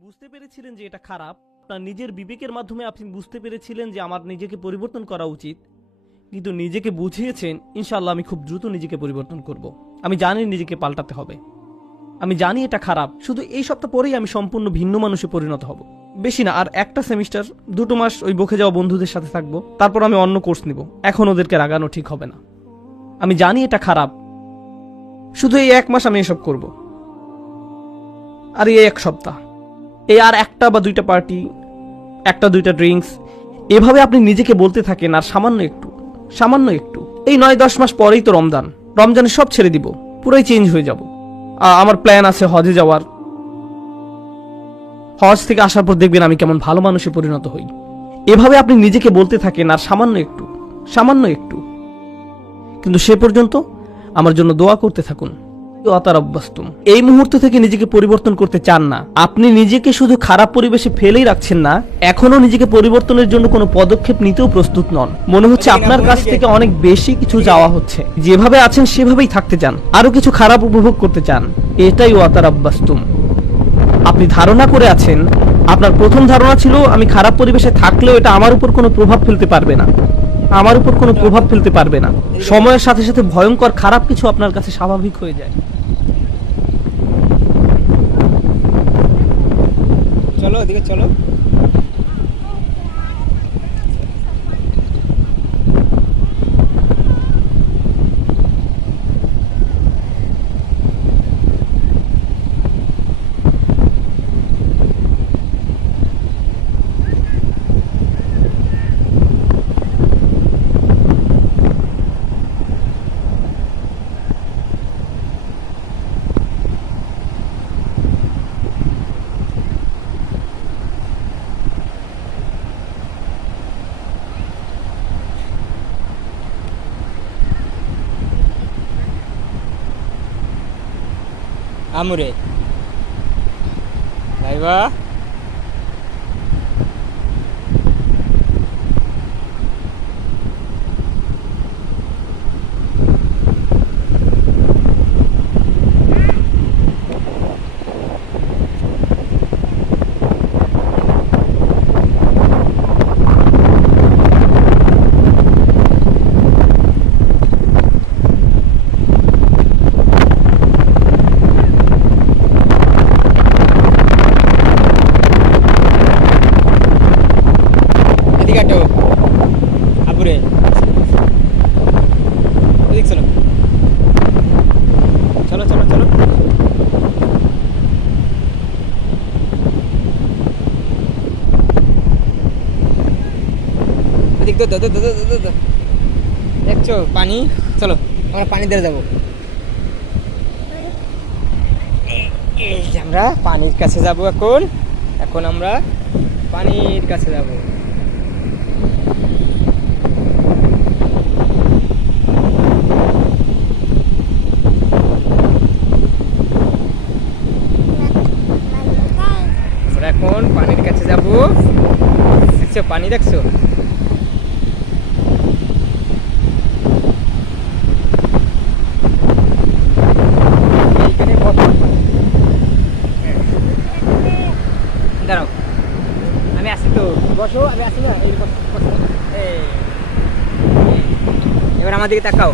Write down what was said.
বুঝতে পেরেছিলেন যে এটা খারাপ, আপনার নিজের বিবেকের মাধ্যমে আপনি বুঝতে পেরেছিলেন যে আমার নিজেকে পরিবর্তন করা উচিত, কিন্তু নিজেকে বুঝিয়েছেন ইনশাআল্লাহ আমি খুব দ্রুত নিজেকে পরিবর্তন করব। আমি জানি নিজেকে পাল্টাতে হবে, আমি জানি এটা খারাপ, শুধু এই সপ্তাহ পরেই আমি সম্পূর্ণ ভিন্ন মানুষে পরিণত হব। বেশি না, আর একটা সেমিস্টার 2 মাস ওই বকে যাওয়া বন্ধুদের সাথে থাকবো, তারপর আমি অন্য কোর্স নিব। এখন ওদেরকে রাগানো ঠিক হবে না। আমি জানি এটা খারাপ, শুধু এই 1 মাস আমি এসব করব। আর এই 1 সপ্তাহ, এই আর 1টা বা 2টা পার্টি, 1টা 2টা ড্রিঙ্কস, এভাবে আপনি নিজেকে বলতে থাকেন। আর সামান্য একটু এই 9-10 মাস পরেই তো রমজানে সব ছেড়ে দিব, পুরাই চেঞ্জ হয়ে যাব। আমার প্ল্যান আছে হজে যাওয়ার। হজ থেকে আসার পর দেখবেন আমি কেমন ভালো মানুষে পরিণত হই। এভাবে আপনি নিজেকে বলতে থাকেন, আর সামান্য একটু, কিন্তু সে পর্যন্ত আমার জন্য দোয়া করতে থাকুন। এই মুহূর্ত থেকে নিজেকে পরিবর্তন করতে চান না, আপনি নিজেকে শুধু খারাপ পরিবেশে ফেলেই রাখছেন না, এখনো নিজেকে পরিবর্তনের জন্য কোনো পদক্ষেপ নিতেও প্রস্তুত নন। মনে হচ্ছে আপনার কাছ থেকে অনেক বেশি কিছু চাওয়া হচ্ছে। যেভাবে আছেন সেভাবেই থাকতে চান, আরো কিছু খারাপ উপভোগ করতে চান। এটাই ওয়াতারাব্বাস্তুম। আপনি ধারণা করে আছেন, আপনার প্রথম ধারণা ছিল আমি খারাপ পরিবেশে থাকলেও এটা আমার উপর কোনো প্রভাব ফেলতে পারবে না। সময়ের সাথে সাথে ভয়ঙ্কর খারাপ কিছু আপনার কাছে স্বাভাবিক হয়ে যায়। চলো ওদিকে চলো। আমুরে ভাইবা আবুরে এদিক চলো চলো চলো চলো। এদিক তো দেখছো পানি, চলো আমরা পানি দিয়ে যাবো। এই যে আমরা পানির কাছে যাব, এখন আমরা পানির কাছে যাব। এখন পানির কাছে যাব। দেখছো পানি, দেখছো দাঁড়াও, আমি আসি তো, বসো, আমি আসি না। এবার আমার দিকে তাকাও।